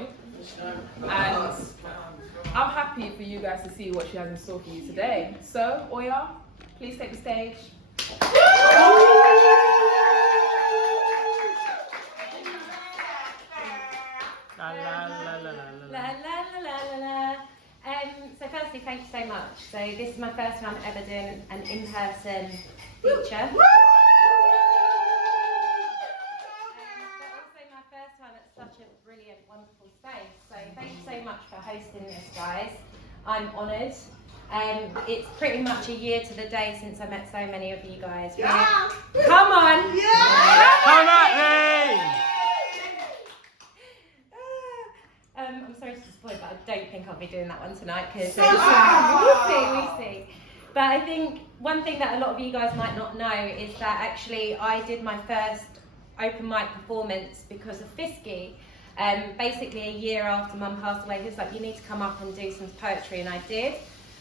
joy. And I'm happy for you guys to see what she has in store for you today. So, Oya, please take the stage. La la la la la la. La la la la la. So firstly, thank you so much. So this is my first time ever doing an in-person feature. But also my first time at such a brilliant, wonderful space. So thank you so much for hosting this, guys. I'm honoured. It's pretty much a year to the day since I met so many of you guys. Yeah. Come on! Yeah. Come on, hey! I'm sorry to disappoint, but I don't think I'll be doing that one tonight because we'll see. But I think one thing that a lot of you guys might not know is that actually I did my first open mic performance because of Fisky. Basically a year after Mum passed away, he was like, you need to come up and do some poetry, and I did.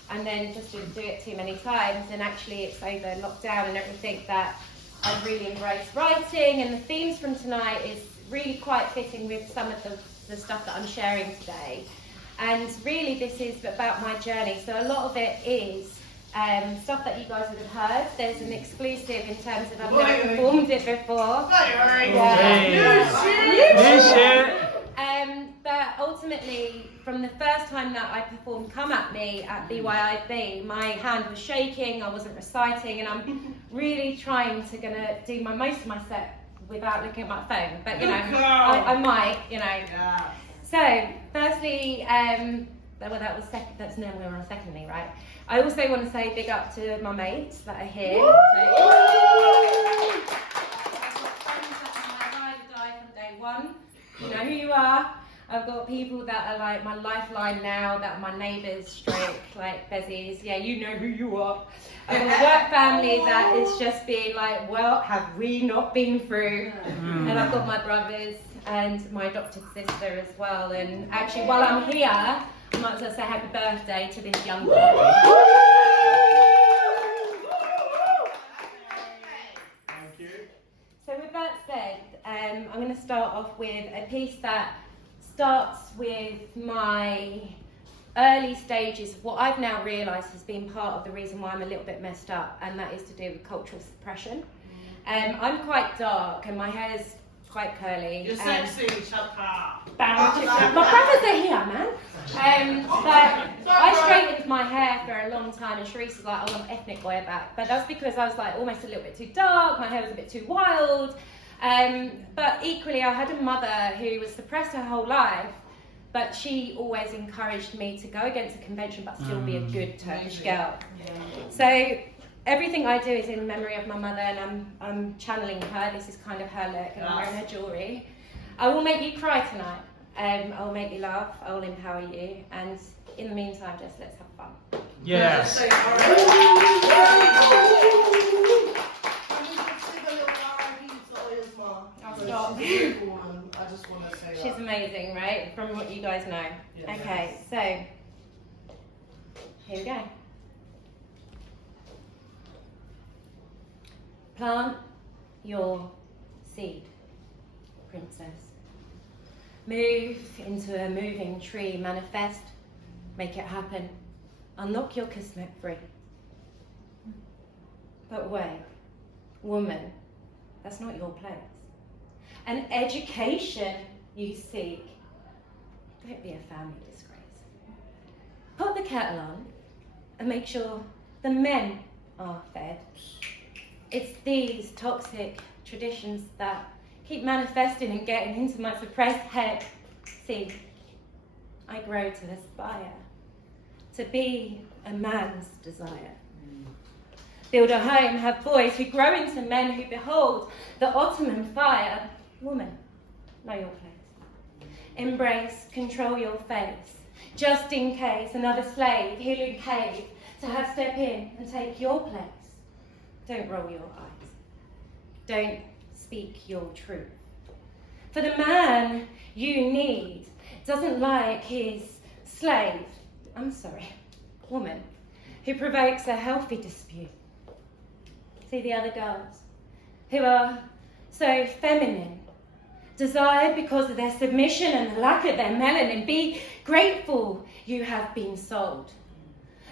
And then just didn't do it too many times, and actually it's over lockdown and everything that I really embraced writing, and the themes from tonight is really quite fitting with some of the stuff that I'm sharing today. And really this is about my journey, so a lot of it is stuff that you guys would have heard. There's an exclusive in terms of I've never performed it before. But ultimately, from the first time that I performed Come At Me at BYIB, my hand was shaking, I wasn't reciting, and I'm really trying to do most of my set without looking at my phone. But you know, I might, you know. Yeah. So, firstly, well, that was second. That's no, we were on secondly, right? I also want to say big up to my mates that are here. So, I've got friends that are my ride or die from day one. You know who you are. I've got people that are like my lifeline now, that are my neighbours, straight, like Bezzies. Yeah, you know who you are. I've got a work family that is just being like, well, have we not been through? And I've got my brothers and my adopted sister as well. And actually, while I'm here, I might as well say happy birthday to this young girl. Thank you. So with that said, I'm going to start off with a piece that starts with my early stages of what I've now realised has been part of the reason why I'm a little bit messed up, and that is to do with cultural suppression. I'm quite dark and my hair's quite curly. You're sexy, shut up. My brothers are here, man. But I straightened my hair for a long time, and Sharice was like, oh, I'm ethnic boy back. But that's because I was like almost a little bit too dark, my hair was a bit too wild. But equally, I had a mother who was suppressed her whole life, but she always encouraged me to go against the convention but still be a good Turkish girl. So everything I do is in memory of my mother, and I'm channeling her. This is kind of her look, and I'm wearing her jewellery. I will make you cry tonight. I will make you laugh. I will empower you. And in the meantime, just let's have fun. Yes. I just want to say She's amazing, right? From what you guys know. Yes. Okay, so here we go. Plant your seed, princess. Move into a moving tree, manifest, make it happen. Unlock your kismet free. But wait, woman, that's not your place. An education you seek. Don't be a family disgrace. Put the kettle on and make sure the men are fed. It's these toxic traditions that keep manifesting and getting into my suppressed head. See, I grow to aspire to be a man's desire. Build a home, have boys who grow into men who behold the Ottoman fire. Woman, know your place. Embrace, control your face, just in case another slave he'll cave to have step in and take your place. Don't roll your eyes. Don't speak your truth. For the man you need doesn't like his slave, woman, who provokes a healthy dispute. See the other girls who are so feminine, Desired because of their submission and the lack of their melanin. Be grateful you have been sold.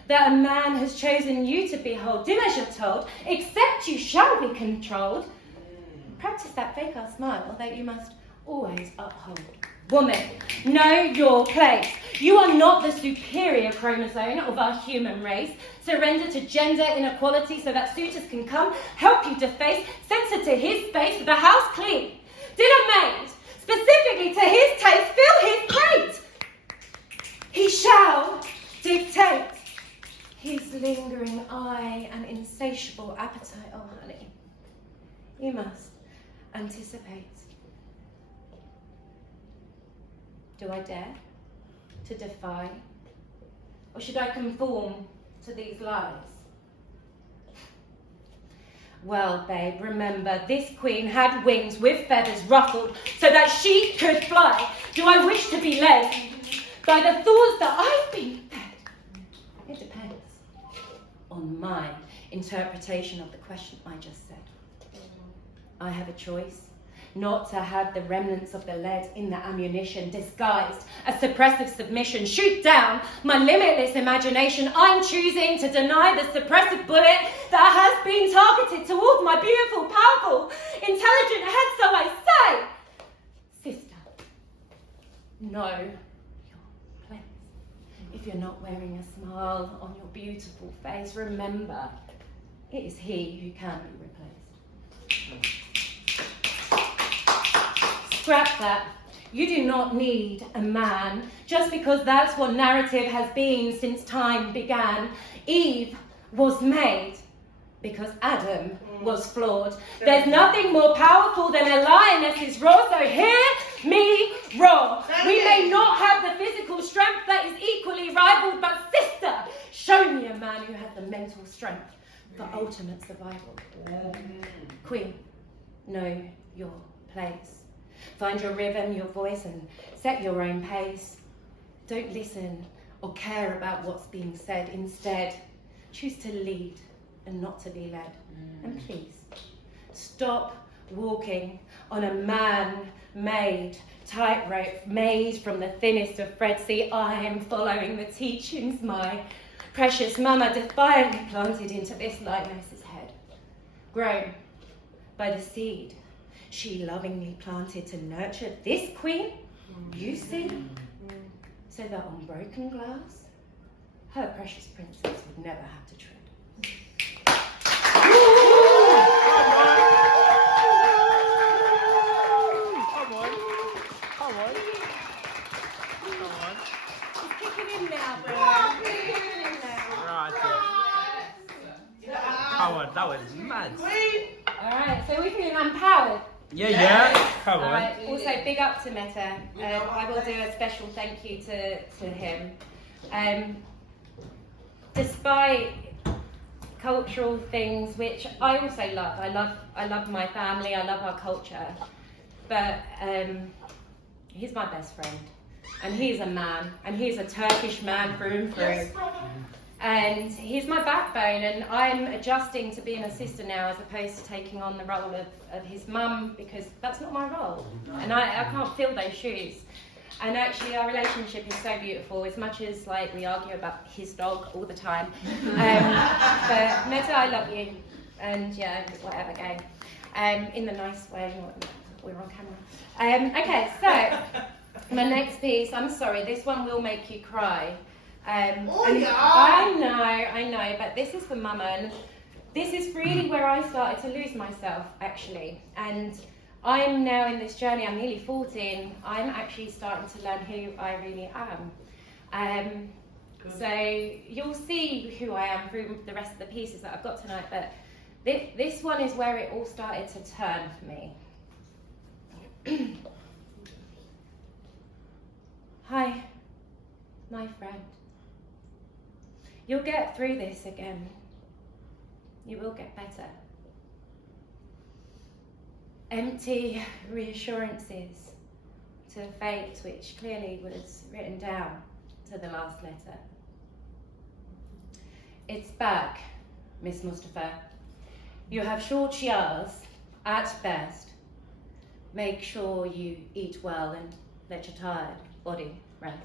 That a man has chosen you to behold. Do as you're told, except you shall be controlled. Practice that fake-ass smile that you must always uphold. Woman, know your place. You are not the superior chromosome of our human race. Surrender to gender inequality so that suitors can come, help you deface, censor to his space, the house clean. Dinner made, specifically to his taste, fill his plate. He shall dictate his lingering eye and insatiable appetite. Oh, honey, you must anticipate. Do I dare to defy? Or should I conform to these lies? Well, babe, remember, this queen had wings with feathers ruffled so that she could fly. Do I wish to be led by the thoughts that I've been fed? It depends on my interpretation of the question I just said. I have a choice not to have the remnants of the lead in the ammunition disguised as suppressive submission shoot down my limitless imagination. I'm choosing to deny the suppressive bullet that has been targeted towards my beautiful, powerful, intelligent head. So I say, sister, know your place. If you're not wearing a smile on your beautiful face, remember, it is he who can be replaced. Scrap that. You do not need a man just because that's what narrative has been since time began. Eve was made because Adam was flawed. There's nothing more powerful than a lioness's roar, so hear me roar. We may not have the physical strength that is equally rivaled, but sister, show me a man who has the mental strength for ultimate survival. Queen, know your place. Find your rhythm, your voice, and set your own pace. Don't listen or care about what's being said. Instead, choose to lead and not to be led. And please, stop walking on a man-made tightrope made from the thinnest of threads. See, I am following the teachings my precious mama defiantly planted into this lioness's head. Grown by the seed she lovingly planted to nurture this queen, you see, so that on broken glass, her precious princess would never have to tread. Come on. She's kicking in now, bro. Right. Come on, that was mad. Alright, so we're feeling empowered. Yeah. Come on. Alright, also big up to Meta. I will do a special thank you to him. Despite cultural things, which I also love. I love my family, I love our culture. But he's my best friend. And he's a man, and he's a Turkish man through and through. And he's my backbone, and I'm adjusting to being a sister now as opposed to taking on the role of his mum, because that's not my role. And I can't fill those shoes. And actually our relationship is so beautiful, as much as like we argue about his dog all the time. But Meta, I love you, and yeah, whatever, go. In the nice way, not we're on camera. Okay, so my next piece, I'm sorry, this one will make you cry. And I know, but this is for Mama, and this is really where I started to lose myself, actually. And I'm now in this journey, I'm nearly 14, I'm actually starting to learn who I really am. So you'll see who I am through the rest of the pieces that I've got tonight, but this one is where it all started to turn for me. Hi, my friend. You'll get through this again. You will get better. Empty reassurances to fate, which clearly was written down to the last letter. It's back, Miss Mustafa. You have short years, at best, Make sure you eat well and let your tired body rest.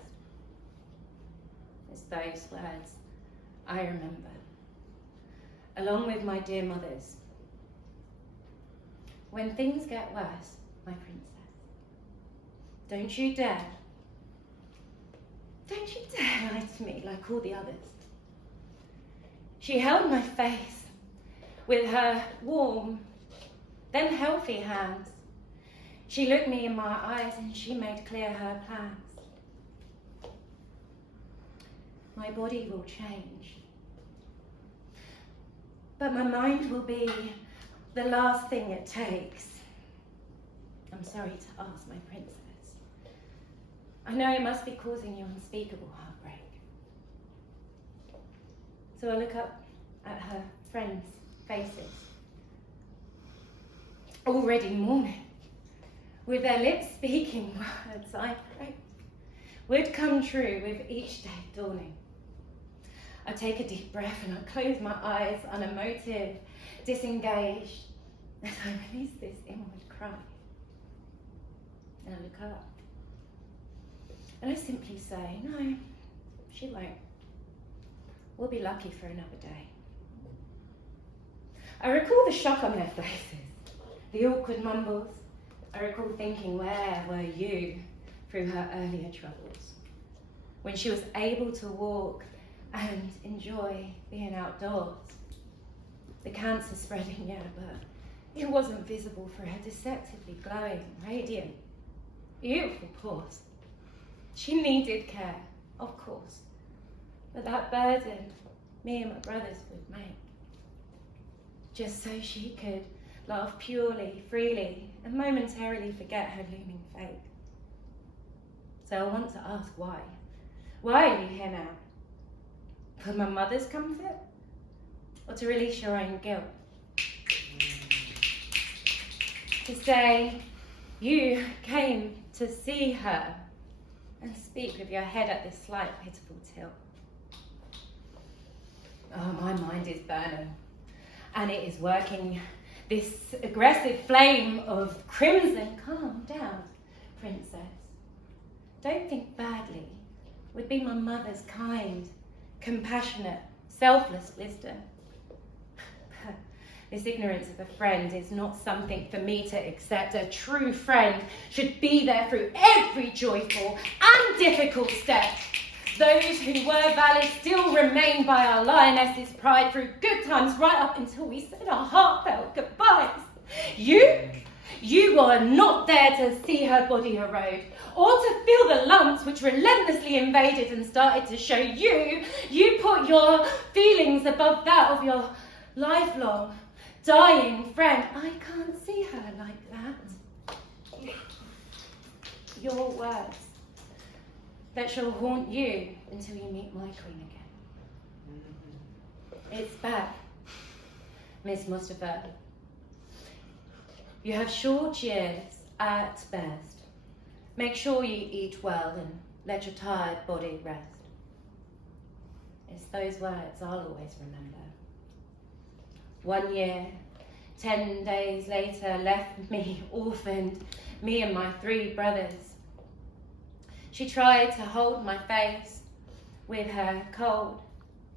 It's those words I remember, along with my dear mother's. When things get worse, my princess, don't you dare lie to me like all the others. She held my face with her warm, then healthy hands. She looked me in my eyes and she made clear her plans. My body will change, but my mind will be the last thing it takes. I'm sorry to ask, my princess. I know it must be causing you unspeakable heartbreak. So I look up at her friends' faces, already mourning, with their lips speaking words I pray would come true with each day dawning. I take a deep breath and I close my eyes, unemotive, disengaged, as I release this inward cry. And I look up. And I simply say, no, she won't. We'll be lucky for another day. I recall the shock on their faces, the awkward mumbles. I recall thinking, where were you through her earlier troubles? When she was able to walk and enjoy being outdoors. The cancer spreading, yeah, but it wasn't visible for her deceptively glowing, radiant, beautiful pores. She needed care, of course, but that burden me and my brothers would make, just so she could laugh purely, freely, and momentarily forget her looming fate. So I want to ask why. Why are you here now? For my mother's comfort? Or to release your own guilt? To say you came to see her and speak with your head at this slight pitiful tilt. Oh, my mind is burning, and it is working this aggressive flame of crimson. Calm down, princess. Don't think badly. Would be my mother's kind, compassionate, selfless wisdom. This ignorance of a friend is not something for me to accept. A true friend should be there through every joyful and difficult step. Those who were valid still remain by our lioness's pride through good times right up until we said our heartfelt goodbyes. You were not there to see her body erode, or to feel the lumps which relentlessly invaded and started to show you. You put your feelings above that of your lifelong, dying friend. I can't see her like that. Your words that shall haunt you until you meet my queen again. It's back, Miss Mustafa. You have short years at best. Make sure you eat well and let your tired body rest. It's those words I'll always remember. 1 year, 10 days later, left me orphaned, me and my 3 brothers. She tried to hold my face with her cold,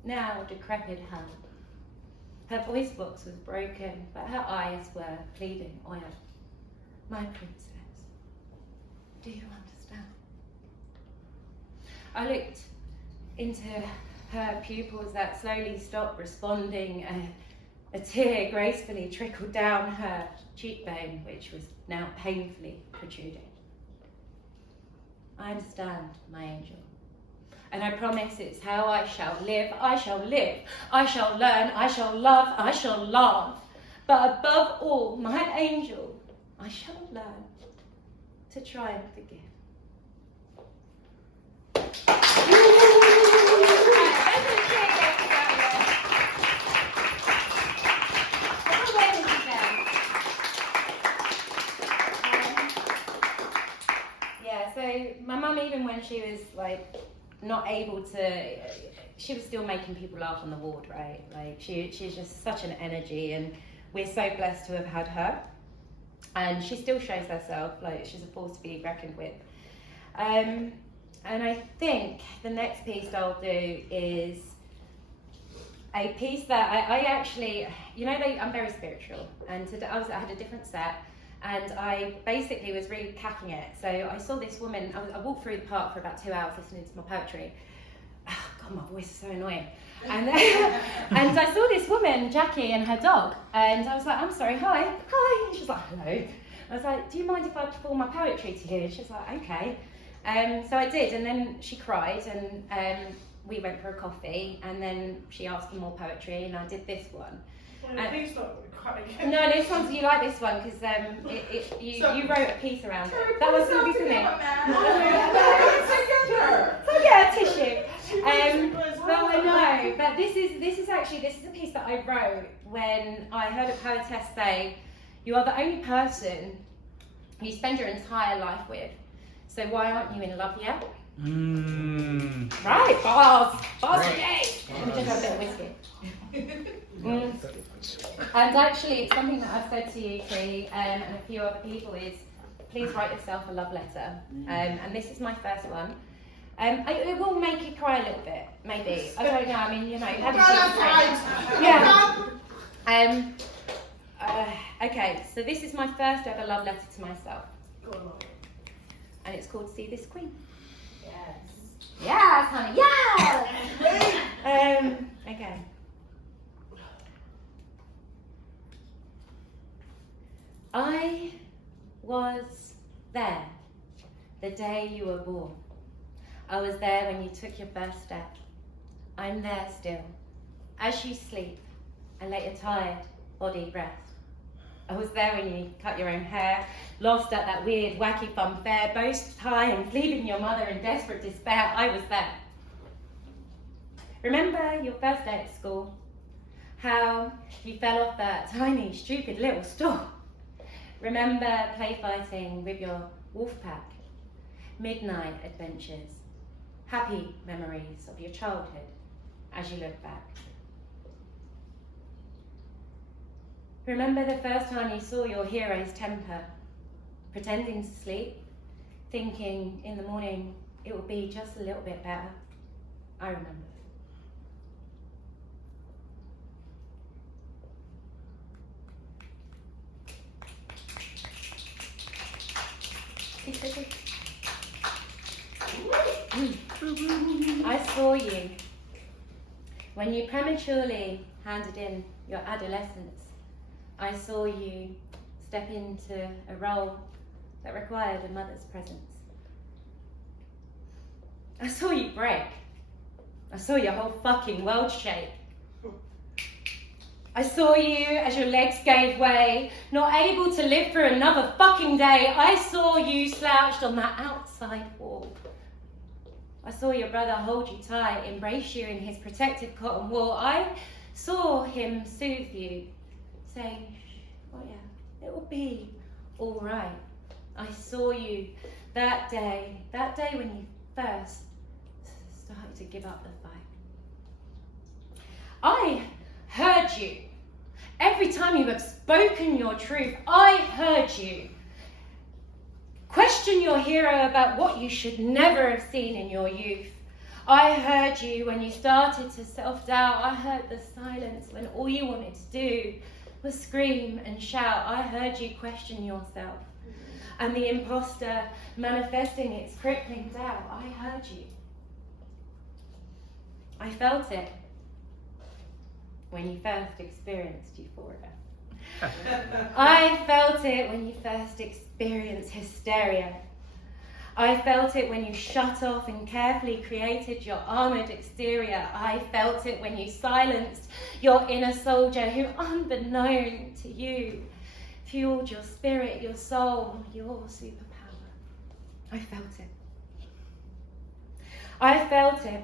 now decrepit hand. Her voice box was broken, but her eyes were pleading oil. My princess, do you understand? I looked into her pupils that slowly stopped responding. A tear gracefully trickled down her cheekbone, which was now painfully protruding. I understand, my angel. And I promise it's how I shall live. I shall live. I shall learn. I shall love. I shall laugh. But above all, my angel, I shall learn to try and forgive. So my mum, even when she was like not able to, she was still making people laugh on the ward, right? Like she's just such an energy, and we're so blessed to have had her. And she still shows herself like she's a force to be reckoned with. And I think the next piece I'll do is a piece that I actually, I'm very spiritual, and today I had a different set, and I basically was really cacking it. So I saw this woman, I walked through the park for about 2 hours listening to my poetry. Oh, God, my voice is so annoying. And and I saw this woman, Jackie, and her dog, and I was like, I'm sorry, hi. And she's like, hello. I was like, do you mind if I perform my poetry to you? And she's like, okay. So I did, and then she cried, and we went for a coffee, and then she asked for more poetry, and I did this one. Please stop crying. No, this one's, you like this one because you wrote a piece around it. That was going to be for me. So yeah, tissue. Well, I know, but this is a piece that I wrote when I heard a poetess say, "You are the only person you spend your entire life with. So why aren't you in love yet?" Right, bars today. Let me just have a bit of whiskey. And actually, it's something that I've said to you, Tree, and a few other people is, please write yourself a love letter. And this is my first one. It will make you cry a little bit, maybe. I don't know. I mean, you had a yeah. Okay, so this is my first ever love letter to myself, and it's called "See This Queen." Yes, honey. Yes. Okay. I was there the day you were born. I was there when you took your first step. I'm there still, as you sleep and let your tired body rest. I was there when you cut your own hair, lost at that weird, wacky fun fair, boast high and leaving your mother in desperate despair. I was there. Remember your first day at school? How you fell off that tiny, stupid little stool? Remember play fighting with your wolf pack? Midnight adventures? Happy memories of your childhood as you look back? Remember the first time you saw your hero's temper, pretending to sleep, thinking in the morning it will be just a little bit better? I remember. I saw you when you prematurely handed in your adolescence. I saw you step into a role that required a mother's presence. I saw you break. I saw your whole fucking world shake. I saw you as your legs gave way, not able to live for another fucking day. I saw you slouched on that outside wall. I saw your brother hold you tight, embrace you in his protective cotton wool. I saw him soothe you, saying, oh yeah, it will be all right. I saw you that day when you first started to give up the fight. I heard you. Every time you have spoken your truth, I heard you. Question your hero about what you should never have seen in your youth. I heard you when you started to self-doubt. I heard the silence when all you wanted to do was scream and shout. I heard you question yourself and the imposter manifesting its crippling doubt. I heard you. I felt it when you first experienced euphoria. I felt it when you first experienced hysteria. I felt it when you shut off and carefully created your armoured exterior. I felt it when you silenced your inner soldier who, unbeknown to you, fueled your spirit, your soul, your superpower. I felt it. I felt it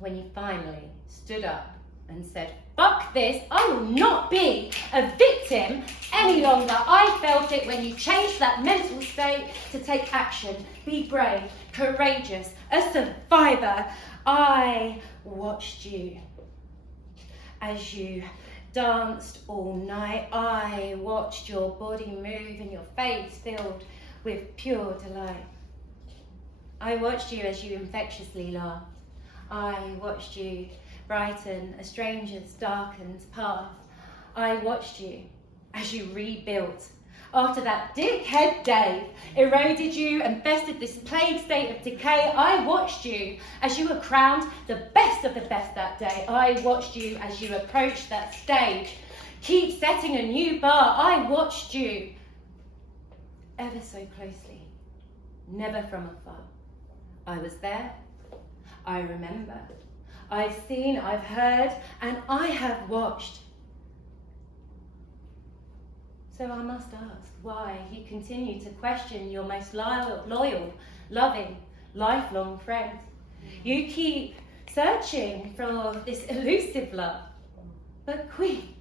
when you finally stood up and said, fuck this, I will not be a victim any longer. I felt it when you changed that mental state to take action, be brave, courageous, a survivor. I watched you as you danced all night. I watched your body move and your face filled with pure delight. I watched you as you infectiously laughed. I watched you brighten a stranger's darkened path. I watched you as you rebuilt. After that dickhead Dave eroded you and festered this plague state of decay, I watched you as you were crowned the best of the best that day. I watched you as you approached that stage. Keep setting a new bar. I watched you ever so closely, never from afar. I was there. I remember. I've seen, I've heard, and I have watched. So I must ask why you continue to question your most loyal, loving, lifelong friend. You keep searching for this elusive love. But Queen,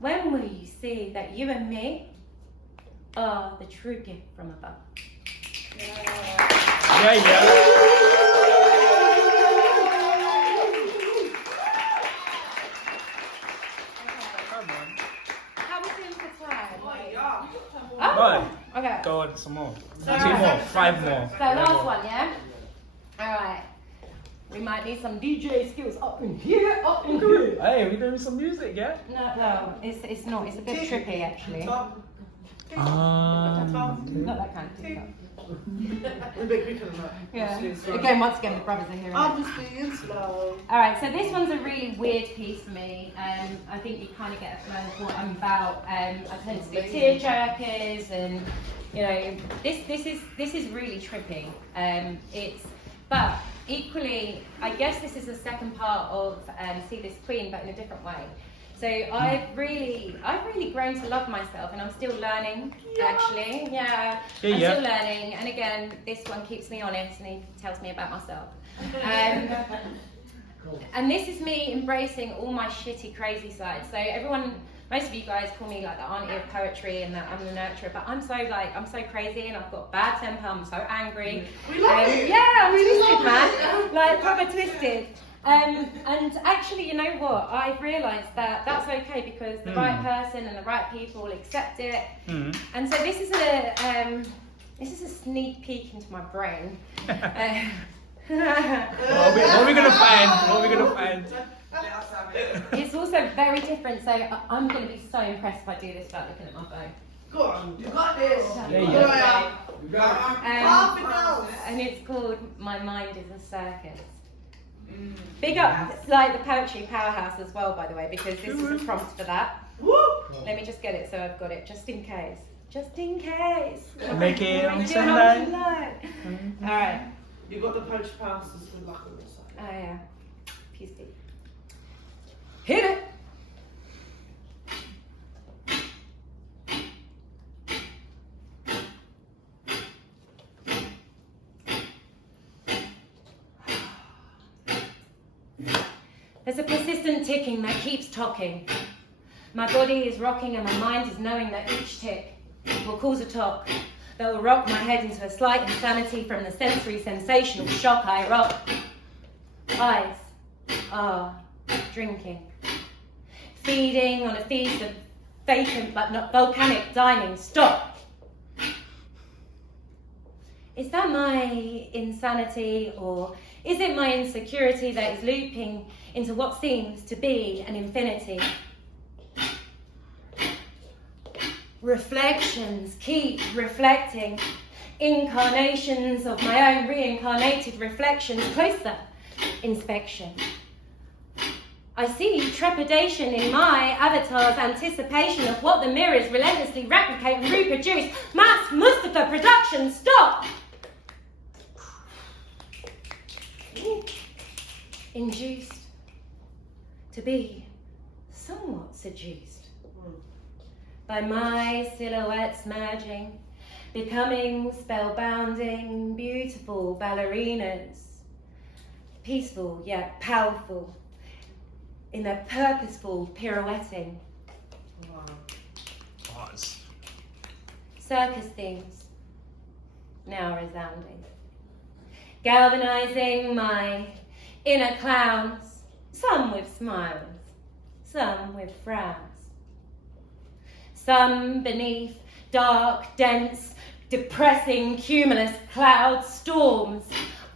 when will you see that you and me are the true gift from above? Yeah. Oh, okay. Go on, some more. So, 2 more, 5 more. So last one, yeah? Alright. We might need some DJ skills up in here, up in here. Hey, we're doing some music, yeah? No, it's not. It's a bit trippy, actually. Not that kind of TikTok. A bit quicker than that. Yeah. Again, once again, the brothers are here. I'm just being slow. Alright, so this one's a really weird piece for me. I think you kind of get a flow of what I'm about. I tend to do tear jerkers, and you know, this is really trippy. But equally, I guess this is the second part of See This Queen, but in a different way. So I've really grown to love myself, and I'm still learning. Actually, I'm still learning. And again, this one keeps me honest, and he tells me about myself. And this is me embracing all my shitty, crazy sides. So most of you guys call me like the auntie of poetry, and that I'm the nurturer. But I'm so crazy, and I've got bad temper. I'm so angry. We love it. Yeah, I'm twisted, man. Like proper twisted. And actually, you know what? I've realised that that's okay, because the right person and the right people will accept it. And so this is a sneak peek into my brain. What are we gonna find? It's also very different, so I'm going to be so impressed if I do this without looking at my phone. Go on, you got this. You got it. And it's called My Mind Is A Circus. Big up, like the poetry powerhouse as well, by the way, because this is a prompt for that. Let me just get it so I've got it, just in case. Just in case. Make it on tonight. Alright. You got the poetry powerhouses with luck on this side. Oh yeah. Peace be. Hit it! There's a persistent ticking that keeps talking. My body is rocking and my mind is knowing that each tick will cause a talk that will rock my head into a slight insanity from the sensory sensational shock I rock. Eyes are drinking, feeding on a feast of vacant but not volcanic dining. Stop! Is that my insanity, or is it my insecurity that is looping into what seems to be an infinity? Reflections keep reflecting, incarnations of my own reincarnated reflections, closer inspection. I see trepidation in my avatar's anticipation of what the mirrors relentlessly replicate and reproduce. Mass Mustafa production, stop! Induced to be somewhat seduced by my silhouettes merging, becoming spellbounding, beautiful ballerinas, peaceful yet powerful in their purposeful pirouetting. Circus themes now resounding, galvanizing my inner clowns, some with smiles, some with frowns. Some beneath dark, dense, depressing cumulus cloud storms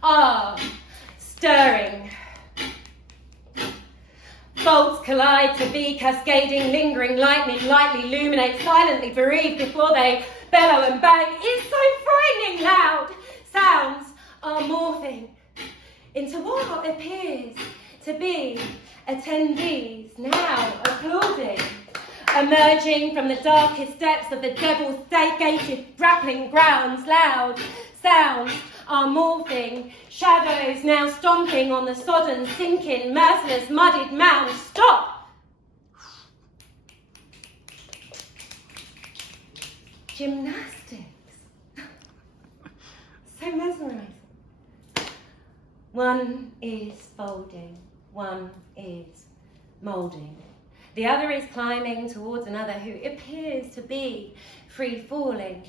are stirring. Bolts collide to be cascading, lingering lightning lightly illuminate, silently bereaved before they bellow and bang. It's so frightening loud. Sounds are morphing into what appears to be attendees now applauding. Emerging from the darkest depths of the devil's gated grappling grounds, loud sounds are morphing, shadows now stomping on the sodden, sinking, merciless, muddied mound. Stop! Gymnastics. So mesmerizing. One is folding, one is moulding. The other is climbing towards another who appears to be free-falling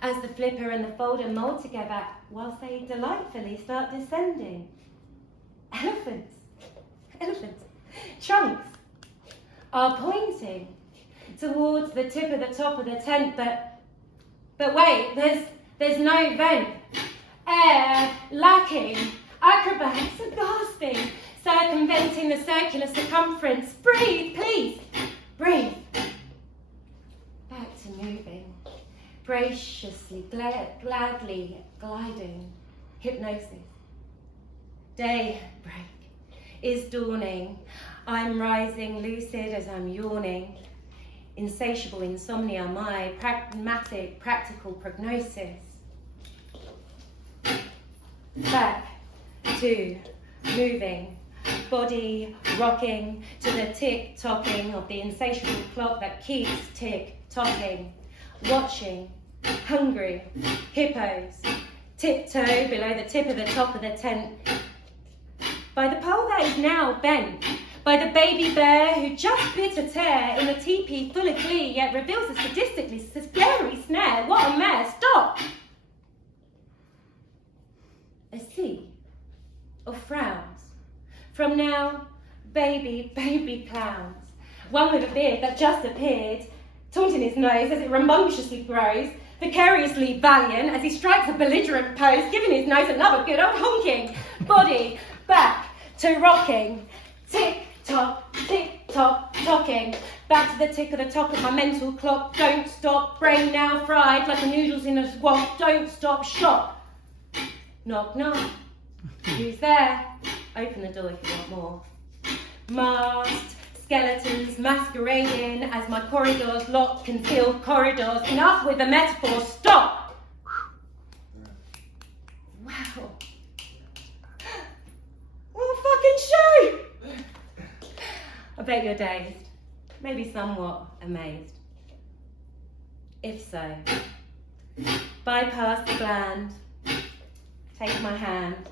as the flipper and the folder mould together whilst they delightfully start descending. Elephants, trunks are pointing towards the tip of the top of the tent, but wait, there's no vent. Air lacking, acrobats are gasping, circumventing the circular circumference. Breathe, please, breathe. Back to moving, graciously, gladly gliding, hypnosis. Daybreak is dawning. I'm rising, lucid as I'm yawning. Insatiable insomnia, my pragmatic, practical prognosis. Back to moving, body rocking to the tick-tocking of the insatiable clock that keeps tick-tocking. Watching, hungry, hippos, tiptoe below the tip of the top of the tent. By the pole that is now bent, by the baby bear who just bit a tear in a teepee full of glee, yet reveals a sadistically scary snare. What a mare! Stop! A sea of frowns. From now, baby clowns. One with a beard that just appeared, taunting his nose as it rambunctiously grows, vicariously valiant as he strikes a belligerent pose, giving his nose another good old honking. Body back to rocking, tick-tock, talking. Back to the tick of the top of my mental clock. Don't stop, brain now fried like the noodles in a wok. Don't stop, shop. Knock, knock. Who's there? Open the door if you want more. Masked skeletons masquerading as my corridors lock concealed corridors. Enough with the metaphor, stop! Wow. What a fucking show! I bet you're dazed, maybe somewhat amazed. If so, bypass the bland, take my hand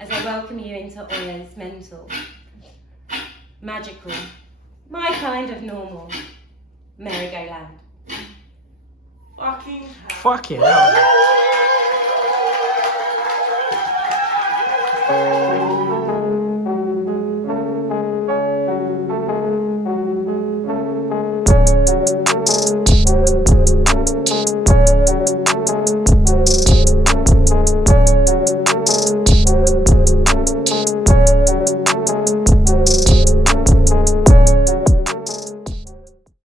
as I welcome you into Oya's mental, magical, my kind of normal merry-go-land. Fucking hell. Fucking hell.